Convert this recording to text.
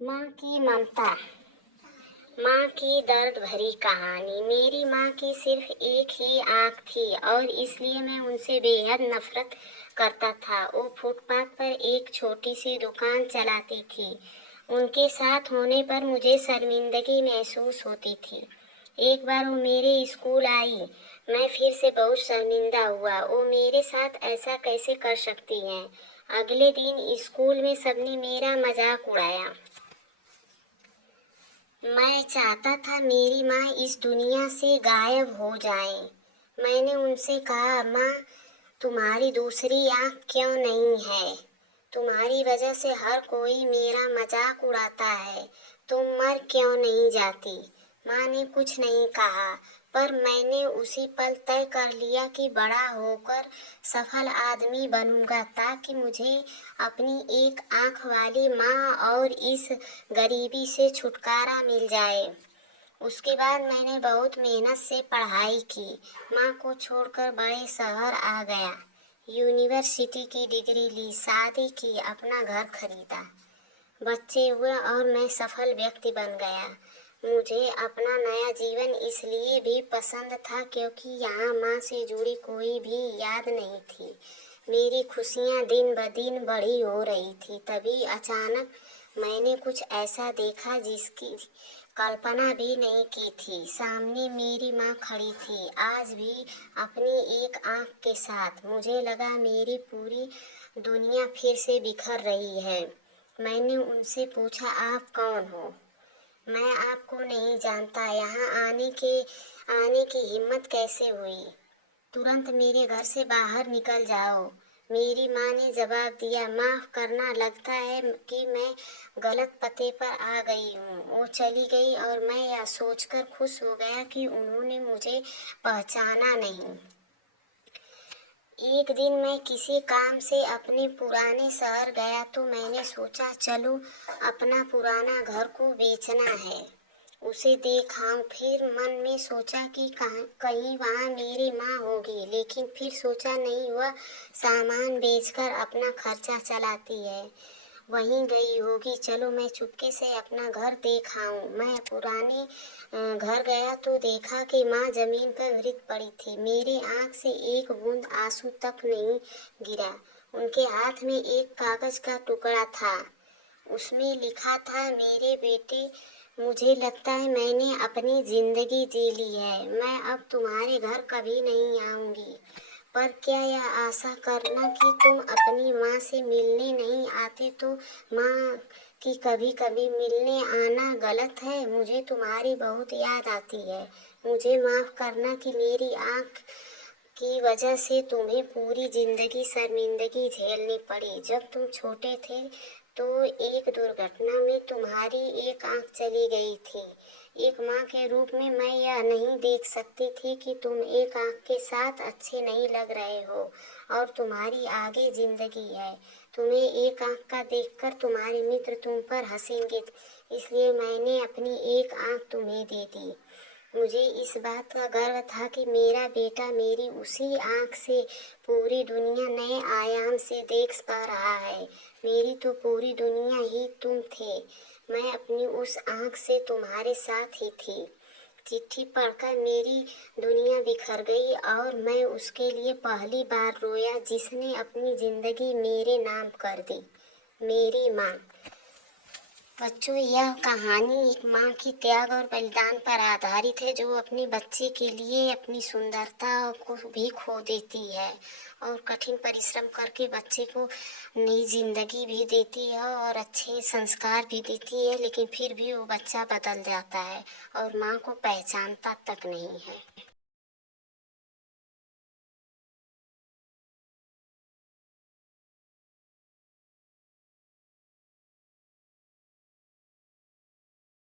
माँ की ममता। माँ की दर्द भरी कहानी। मेरी माँ की सिर्फ एक ही आँख थी और इसलिए मैं उनसे बेहद नफरत करता था। वो फुटपाथ पर एक छोटी सी दुकान चलाती थी। उनके साथ होने पर मुझे शर्मिंदगी महसूस होती थी। एक बार वो मेरे स्कूल आई। मैं फिर से बहुत शर्मिंदा हुआ। वो मेरे साथ ऐसा कैसे कर सकती हैं। अगले दिन स्कूल में सबने मेरा मजाक उड़ाया। मैं चाहता था मेरी माँ इस दुनिया से गायब हो जाए। मैंने उनसे कहा, माँ, तुम्हारी दूसरी आँख क्यों नहीं है? तुम्हारी वजह से हर कोई मेरा मजाक उड़ाता है। तुम मर क्यों नहीं जाती? माँ ने कुछ नहीं कहा, पर मैंने उसी पल तय कर लिया कि बड़ा होकर सफल आदमी बनूंगा ताकि मुझे अपनी एक आँख वाली माँ और इस गरीबी से छुटकारा मिल जाए। उसके बाद मैंने बहुत मेहनत से पढ़ाई की, माँ को छोड़कर बड़े शहर आ गया, यूनिवर्सिटी की डिग्री ली, शादी की, अपना घर खरीदा, बच्चे हुए और मैं सफल व्यक्ति बन गया। मुझे अपना नया जीवन इसलिए भी पसंद था क्योंकि यहाँ माँ से जुड़ी कोई भी याद नहीं थी। मेरी खुशियाँ दिन ब दिन बड़ी हो रही थी। तभी अचानक मैंने कुछ ऐसा देखा जिसकी कल्पना भी नहीं की थी। सामने मेरी माँ खड़ी थी, आज भी अपनी एक आँख के साथ। मुझे लगा मेरी पूरी दुनिया फिर से बिखर रही है। मैंने उनसे पूछा, आप कौन हो? मैं आपको नहीं जानता। यहाँ आने की हिम्मत कैसे हुई? तुरंत मेरे घर से बाहर निकल जाओ। मेरी माँ ने जवाब दिया, माफ़ करना, लगता है कि मैं गलत पते पर आ गई हूँ। वो चली गई और मैं यह सोचकर खुश हो गया कि उन्होंने मुझे पहचाना नहीं। एक दिन मैं किसी काम से अपने पुराने शहर गया तो मैंने सोचा, चलो अपना पुराना घर को बेचना है, उसे देखाऊं। फिर मन में सोचा कि कहीं वहाँ मेरी माँ होगी, लेकिन फिर सोचा नहीं, वह सामान बेचकर अपना खर्चा चलाती है, वहीं गई होगी। चलो मैं चुपके से अपना घर देख आऊं। मैं पुराने घर गया तो देखा कि माँ जमीन पर मृत पड़ी थी। मेरी आंख से एक बूंद आंसू तक नहीं गिरा। उनके हाथ में एक कागज का टुकड़ा था। उसमें लिखा था, मेरे बेटे, मुझे लगता है मैंने अपनी जिंदगी जी ली है। मैं अब तुम्हारे घर कभी नहीं आऊंगी। पर क्या यह आशा करना कि तुम अपनी माँ से मिलने नहीं आते तो माँ की कभी कभी मिलने आना गलत है? मुझे तुम्हारी बहुत याद आती है। मुझे माफ़ करना कि मेरी आँख की वजह से तुम्हें पूरी जिंदगी शर्मिंदगी झेलनी पड़ी। जब तुम छोटे थे तो एक दुर्घटना में तुम्हारी एक आंख चली गई थी। एक माँ के रूप में मैं यह नहीं देख सकती थी कि तुम एक आंख के साथ अच्छे नहीं लग रहे हो और तुम्हारी आगे जिंदगी है। तुम्हें एक आंख का देखकर तुम्हारे मित्र तुम पर हंसेंगे, इसलिए मैंने अपनी एक आंख तुम्हें दे दी। मुझे इस बात का गर्व था कि मेरा बेटा मेरी उसी आँख से पूरी दुनिया नए आयाम से देख पा रहा है। मेरी तो पूरी दुनिया ही तुम थे। मैं अपनी उस आँख से तुम्हारे साथ ही थी। चिट्ठी पढ़कर मेरी दुनिया बिखर गई और मैं उसके लिए पहली बार रोया जिसने अपनी जिंदगी मेरे नाम कर दी, मेरी माँ। बच्चों, यह कहानी एक माँ की त्याग और बलिदान पर आधारित है, जो अपने बच्चे के लिए अपनी सुंदरता को भी खो देती है और कठिन परिश्रम करके बच्चे को नई जिंदगी भी देती है और अच्छे संस्कार भी देती है, लेकिन फिर भी वो बच्चा बदल जाता है और माँ को पहचानता तक नहीं है।